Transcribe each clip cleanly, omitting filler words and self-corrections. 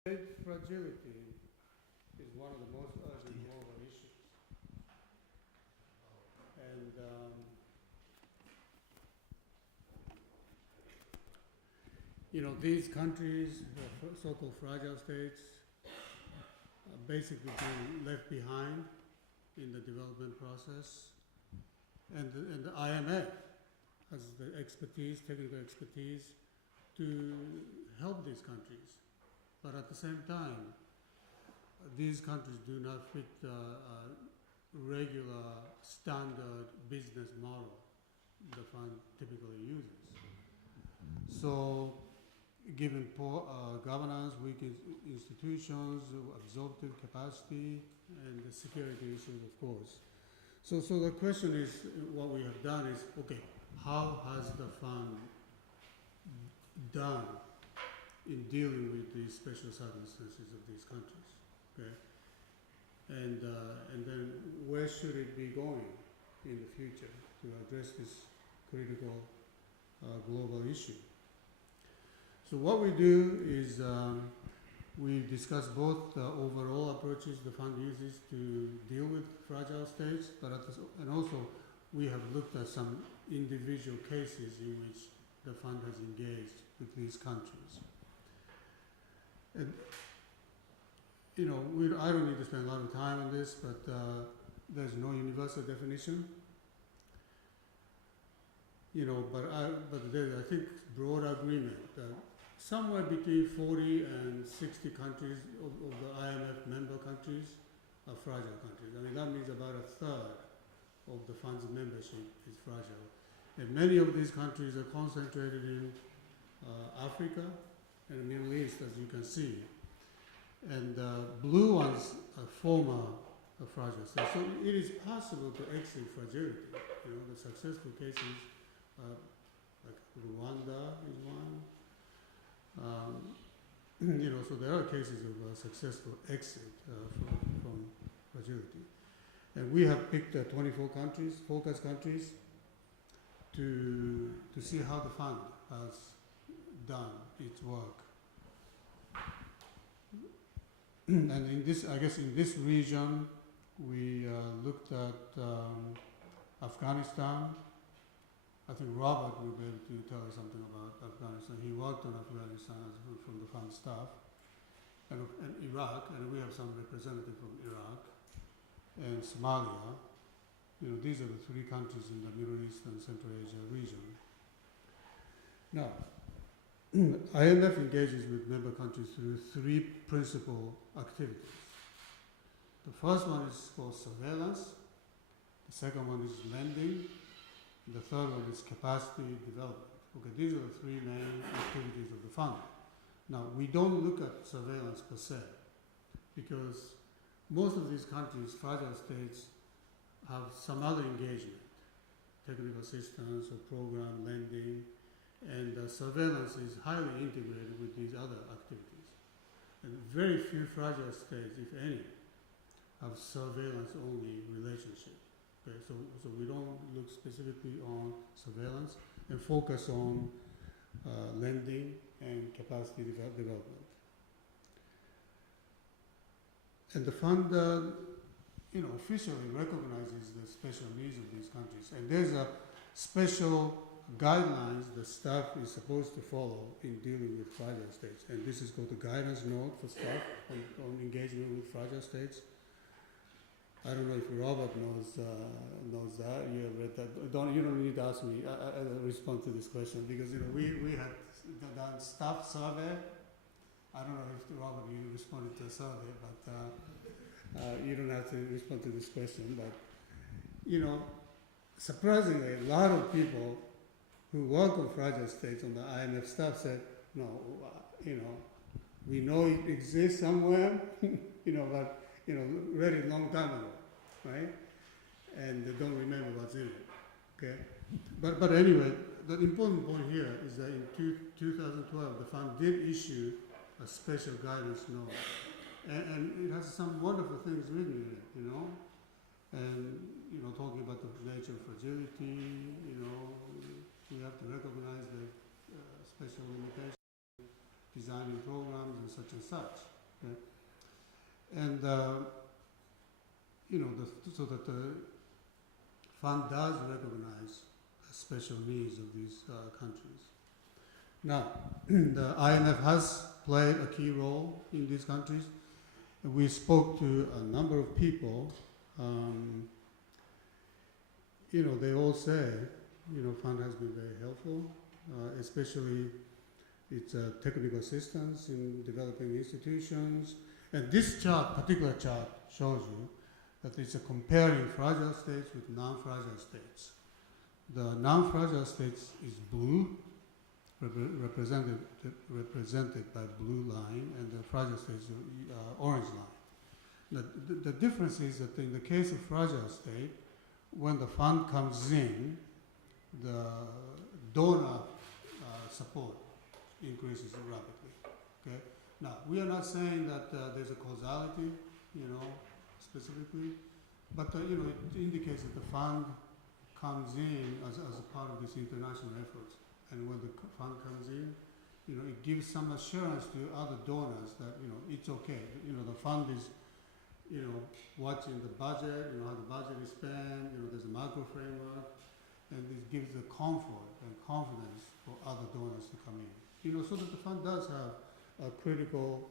State fragility is one of the most urgent global issues. And these countries, the so-called fragile states, are basically being left behind in the development process. And the IMF has the expertise, technical expertise, to help these countries. But at the same time, these countries do not fit the regular standard business model the fund typically uses. So, given poor governance, weak institutions, absorptive capacity, and the security issues, of course. So the question is, what we have done is, okay, how has the fund done in dealing with these special circumstances of these countries, okay? And then where should it be going in the future to address this critical global issue? So what we do is we discuss both the overall approaches the fund uses to deal with fragile states, but and also we have looked at some individual cases in which the fund has engaged with these countries. And I don't need to spend a lot of time on this, but there's no universal definition. But there's, I think, broad agreement that somewhere between 40 and 60 countries of the IMF member countries are fragile countries. I mean, that means about a third of the fund's membership is fragile. And many of these countries are concentrated in Africa and the Middle East, as you can see. And blue ones are former fragile states. So it is possible to exit fragility. The successful cases, like Rwanda is one. So there are cases of successful exit from fragility. And we have picked 24 countries, focus countries, to see how the fund has done its work. And in this region, we looked at Afghanistan. I think Robert will be able to tell you something about Afghanistan. He worked on Afghanistan from the fund staff, and Iraq, and we have some representative from Iraq, and Somalia. These are the three countries in the Middle East and Central Asia region. Now, IMF engages with member countries through three principal activities. The first one is called surveillance, the second one is lending, and the third one is capacity development. Okay, these are the three main activities of the fund. Now, we don't look at surveillance per se, because most of these countries, fragile states, have some other engagement, technical assistance or program lending, and surveillance is highly integrated with these other activities. And very few fragile states, if any, have surveillance-only relationship. Okay, so we don't look specifically on surveillance and focus on lending and capacity development. And the fund, officially recognizes the special needs of these countries. And there's a special guidelines the staff is supposed to follow in dealing with fragile states. And this is called the guidance note for staff on engagement with fragile states. I don't know if Robert knows that. You have read that. You don't need to ask me. I respond to this question because we had done staff survey. I don't know if Robert you responded to the survey, but you don't have to respond to this question. But surprisingly, a lot of people who work on fragile states on the IMF staff said, no, we know it exists somewhere, but read it a long time ago, right? And they don't remember what's in it, okay? But anyway, the important point here is that in 2012, the fund did issue a special guidance note. And it has some wonderful things written in it, and, talking about the nature of fragility, we have to recognize the special limitations, designing programs and such. Okay? And so that the fund does recognize the special needs of these countries. Now, the IMF has played a key role in these countries. We spoke to a number of people. They all say, fund has been very helpful, especially its technical assistance in developing institutions. And this particular chart, shows you that it's comparing fragile states with non-fragile states. The non-fragile states is blue, represented by blue line, and the fragile states orange line. The difference is that in the case of fragile state, when the fund comes in, the donor support increases rapidly. Okay. Now we are not saying that there's a causality, specifically, but it indicates that the fund comes in as a part of this international efforts. And when the fund comes in, it gives some assurance to other donors that, it's okay. The fund is, watching the budget, how the budget is spent, there's a macro framework, and this gives the comfort and confidence for other donors to come in. So that the fund does have a critical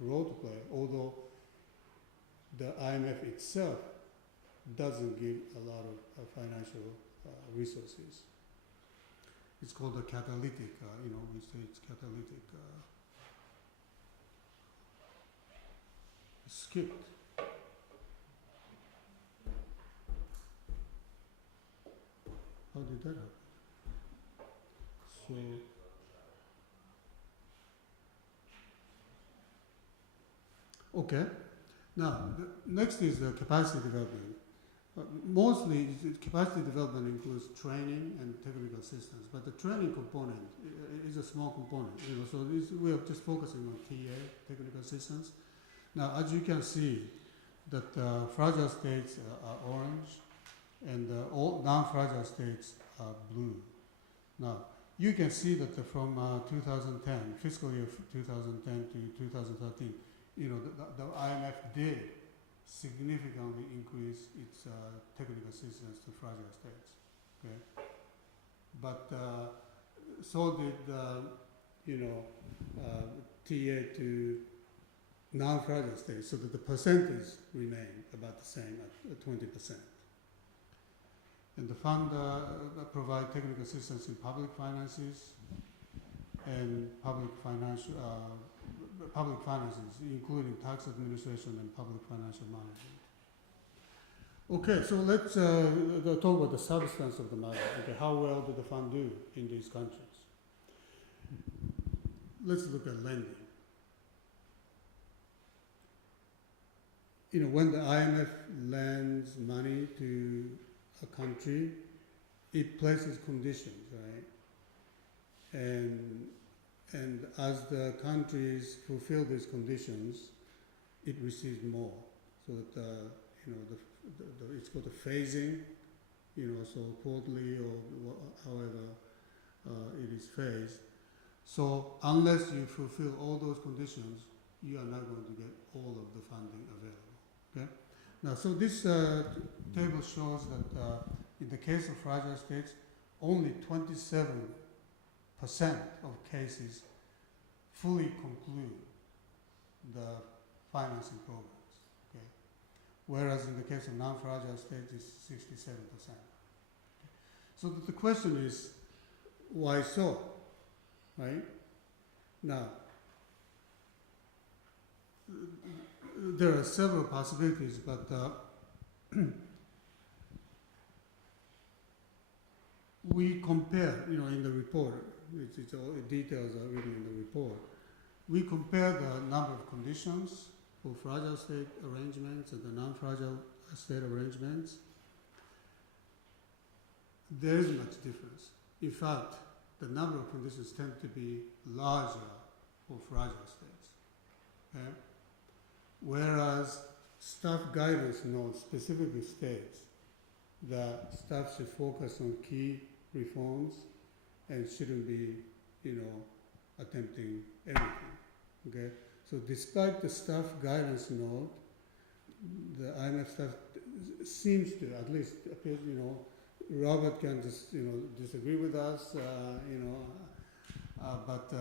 role to play, although the IMF itself doesn't give a lot of financial resources. It's called a catalytic, we say it's catalytic. Skipped. How did that happen? So, okay. Now, next is capacity development. Mostly, capacity development includes training and technical assistance, but the training component is a small component. So we are just focusing on TA, technical assistance. Now, as you can see, that fragile states are orange, and all non-fragile states are blue. Now, you can see that from 2010, fiscal year 2010 to 2013, the IMF did significantly increase its technical assistance to fragile states. Okay, but so did TA to non-fragile states, so that the percentage remained about the same at 20%. And the fund provide technical assistance in public finances and public finances, including tax administration and public financial management. Okay, so let's talk about the substance of the matter. Okay, how well did the fund do in these countries? Let's look at lending. When the IMF lends money to a country, it places conditions, right? And as the countries fulfill these conditions, it receives more. So that it's called the phasing, so quarterly or however it is phased. So unless you fulfill all those conditions, you are not going to get all of the funding available. Okay. Now, so this table shows that in the case of fragile states, only 27% of cases fully conclude the financing programs. Okay. Whereas in the case of non-fragile states, it's 67%. Okay. So the question is, why so? Right? Now, there are several possibilities, but we compare, in the report, it's all details are written in the report. We compare the number of conditions for fragile state arrangements and the non-fragile state arrangements. There isn't much difference. In fact, the number of conditions tend to be larger for fragile states. Okay? Whereas staff guidance notes specifically states that staff should focus on key reforms and shouldn't be, attempting anything. Okay, so despite the staff guidance note, the IMF staff seems to, at least appears, Robert can just, disagree with us, but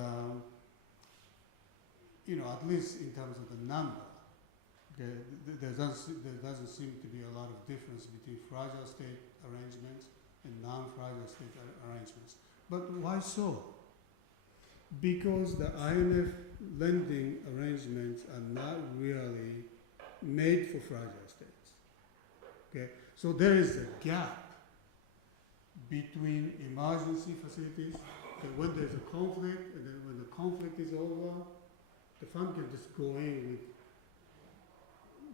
at least in terms of the number, okay, there doesn't seem to be a lot of difference between fragile state arrangements and non-fragile state arrangements. But why so? Because the IMF lending arrangements are not really made for fragile states. Okay, so there is a gap between emergency facilities. Okay, when there's a conflict, and then when the conflict is over, the fund can just go in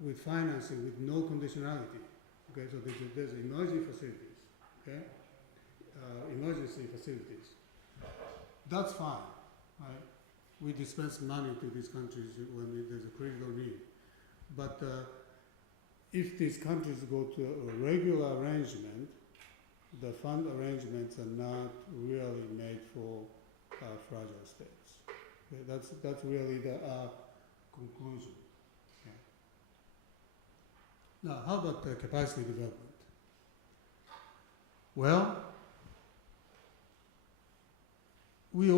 with financing with no conditionality. Okay, so there's emergency facilities. Okay, emergency facilities. That's fine, right? We dispense money to these countries when there's a critical need. But if these countries go to a regular arrangement, the fund arrangements are not really made for fragile states. Okay, that's really the conclusion. Okay. Now, how about capacity development? Well, I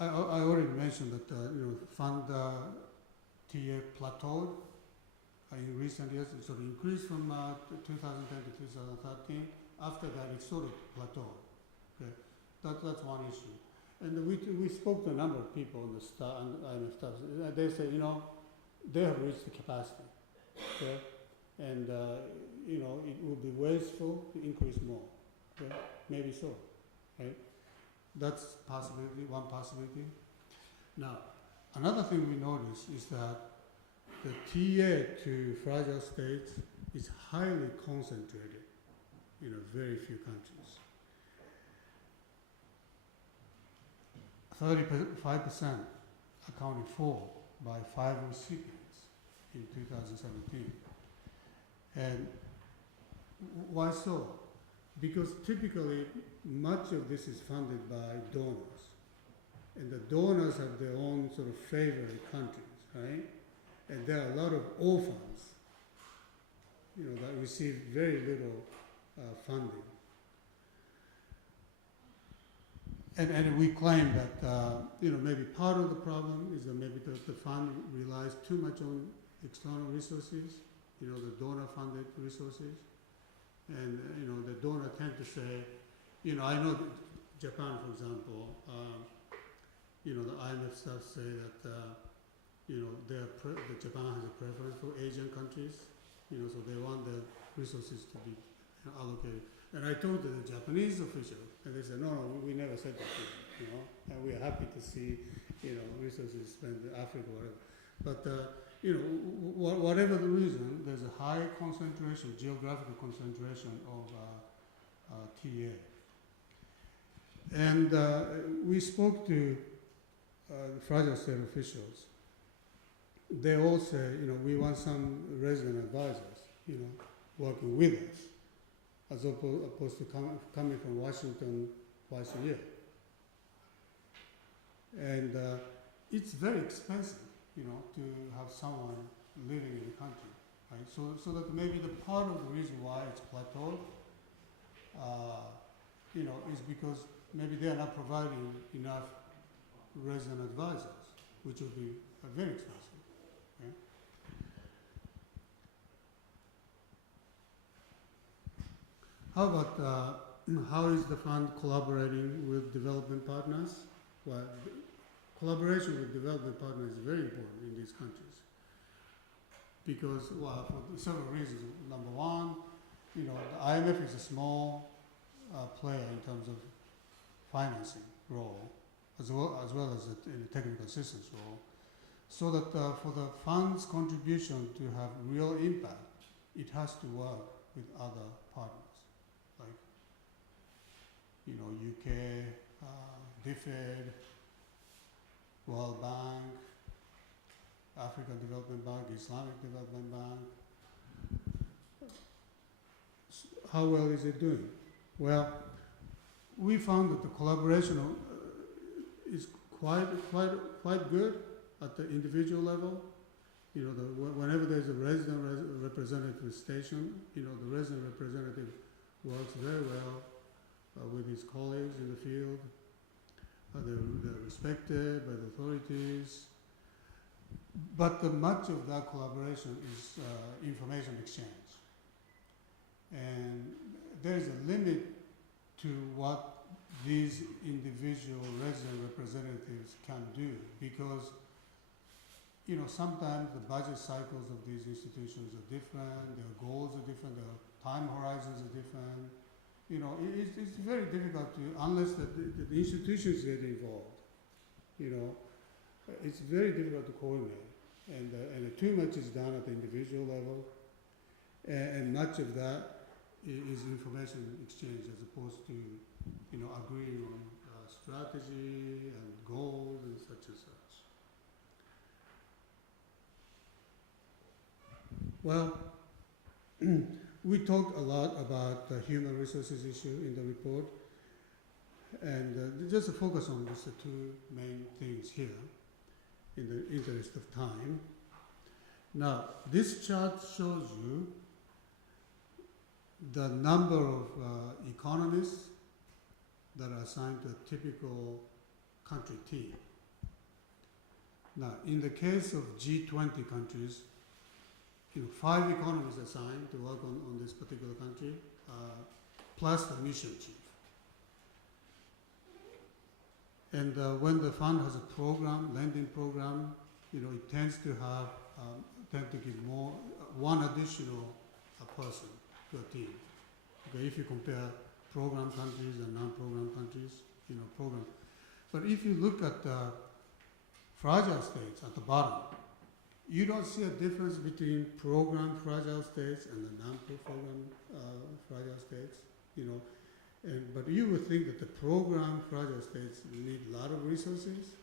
already mentioned that fund TA plateaued in recent years. It sort of increased from 2010 to 2013. After that, it sort of plateaued. Okay, that's one issue. And we spoke to a number of people on the IMF staff. They say, they have reached the capacity. Okay, and it would be wasteful to increase more. Okay, maybe so, right? That's one possibility. Now, another thing we notice is that the TA to fragile states is highly concentrated in a very few countries. 35% accounted for by 5 recipients in 2017. And why so? Because typically much of this is funded by donors. And the donors have their own sort of favorite countries, right? And there are a lot of orphans, that receive very little funding. And we claim that, maybe part of the problem is that maybe the fund relies too much on external resources, the donor-funded resources. And, the donor tend to say, I know that Japan, for example, the IMF staff say that, Japan has a preference for Asian countries, so they want the resources to be allocated. And I told the Japanese official, and they said, no, we never said that, and we're happy to see, resources spent in Africa or whatever. But, whatever the reason, there's a high concentration, geographical concentration of TA. And we spoke to the fragile state officials. They all say, we want some resident advisors, working with us, as opposed to coming from Washington twice a year. And it's very expensive, to have someone living in the country, right? So that maybe the part of the reason why it's plateaued, is because maybe they are not providing enough resident advisors, which would be very expensive. Okay? How about how is the fund collaborating with development partners? Well, collaboration with development partners is very important in these countries because, for several reasons. Number one, the IMF is a small player in terms of financing role, as well as in the technical assistance role, so that for the fund's contribution to have real impact, it has to work with other partners, like UK, DFID, World Bank, African Development Bank, Islamic Development Bank. How well is it doing? Well, we found that the collaboration is quite good at the individual level. You know, whenever there's a resident representative station, you know, the resident representative works very well with his colleagues in the field. They're respected by the authorities. But much of that collaboration is information exchange. And there's a limit to what these individual resident representatives can do, because you know, sometimes the budget cycles of these institutions are different, their goals are different, their time horizons are different. You know, it's very difficult to, unless the institutions get involved, you know, it's very difficult to coordinate. And too much is done at the individual level, and much of that is information exchange as opposed to, you know, agreeing on strategy and goals and such and such. Well, we talked a lot about the human resources issue in the report, and just to focus on just the two main things here in the interest of time. Now, this chart shows you the number of economists that are assigned to a typical country team. Now, in the case of G20 countries, you know, 5 economists assigned to work on this particular country, plus the mission chief. And when the fund has a program, lending program, you know, it tends to have, tend to give more, one additional person to a team. Okay, if you compare program countries and non-program countries, you know, program. But if you look at the fragile states at the bottom, you don't see a difference between program fragile states and the non-program fragile states, you know. But you would think that the program fragile states need a lot of resources,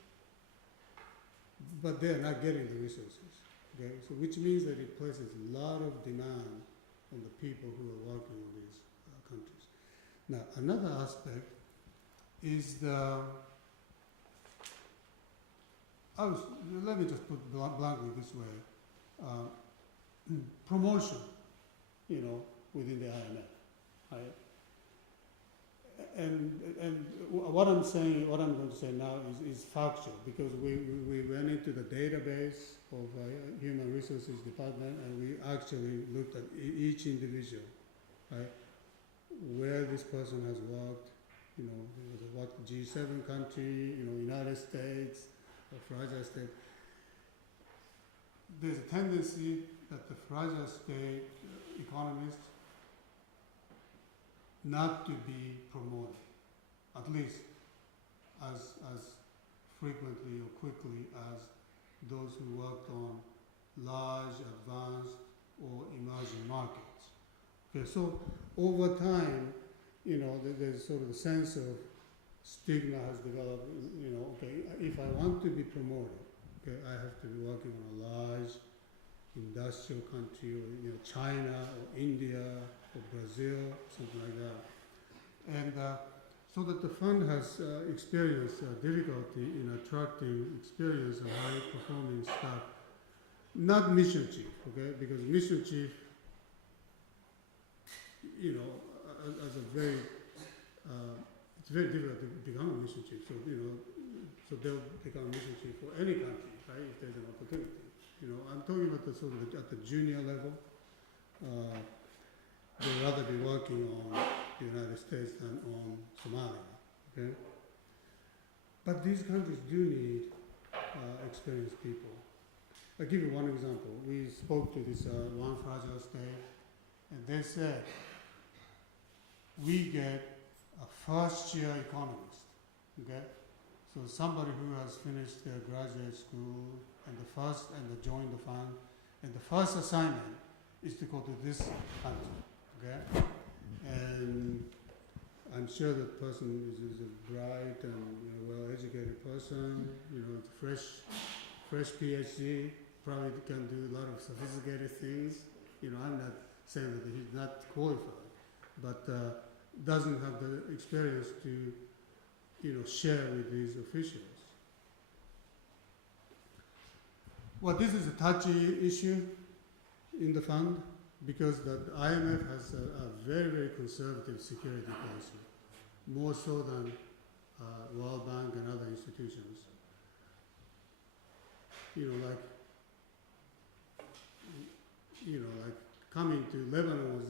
but they're not getting the resources, okay? So which means that it places a lot of demand on the people who are working on these countries. Now, another aspect is let me just put bluntly this way, promotion, you know, within the IMF, right? And what I'm going to say now is factual, because we went into the database of Human Resources Department, and we actually looked at each individual, right? Where this person has worked, you know, what G7 country, you know, United States, or fragile state. There's a tendency that the fragile state economists not to be promoted, at least as frequently or quickly as those who worked on large, advanced, or emerging markets. Okay, so over time, you know, there's sort of a sense of stigma has developed, you know, okay, if I want to be promoted, okay, I have to be working on a large industrial country, or, you know, China, or India, or Brazil, something like that. And so that the fund has experienced difficulty in attracting experienced and high-performing staff. Not mission chief, okay, because mission chief, you know, as a very, it's very difficult to become a mission chief. So, you know, so they'll become a mission chief for any country, right, if there's an opportunity. You know, I'm talking about the sort of at the junior level. They'd rather be working on the United States than on Somalia, okay? But these countries do need experienced people. I'll give you one example. We spoke to this one fragile state, and they said, we get a first-year economist, okay? So somebody who has finished their graduate school and they join the fund, and the first assignment is to go to this country, okay? And I'm sure that person is a bright and, you know, well-educated person, you know, fresh PhD, probably can do a lot of sophisticated things. You know, I'm not saying that he's not qualified, but doesn't have the experience to, you know, share with these officials. Well, this is a touchy issue in the fund because the IMF has a very, very conservative security policy, more so than World Bank and other institutions. Like coming to Lebanon was,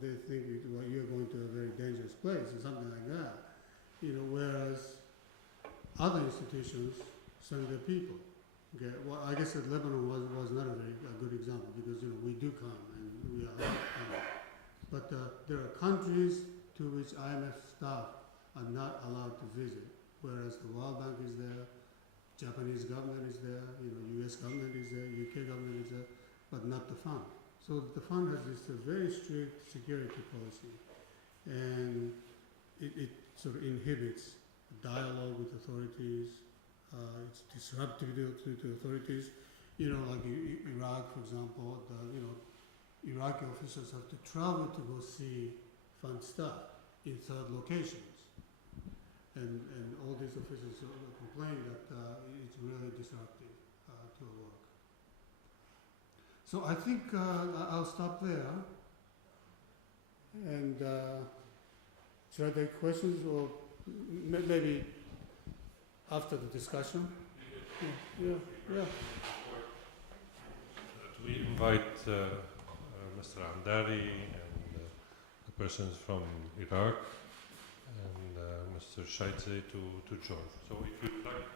they think you're going to a very dangerous place or something like that. Whereas other institutions send their people. Okay, well, I guess that Lebanon was not a very good example because we do come and we are allowed to come. But there are countries to which IMF staff are not allowed to visit, whereas the World Bank is there, Japanese government is there, U.S. government is there, UK government is there, but not the fund. So the fund has this very strict security policy, and it sort of inhibits dialogue with authorities. It's disruptive to authorities. Like Iraq, for example, Iraqi officials have to travel to go see fund staff in third locations. And all these officials complain that it's really disruptive to our work. So I think I'll stop there. And should I take questions or maybe after the discussion? Yeah. We invite Mr. Andari and the persons from Iraq and Mr. Shaitze to join. So if you'd like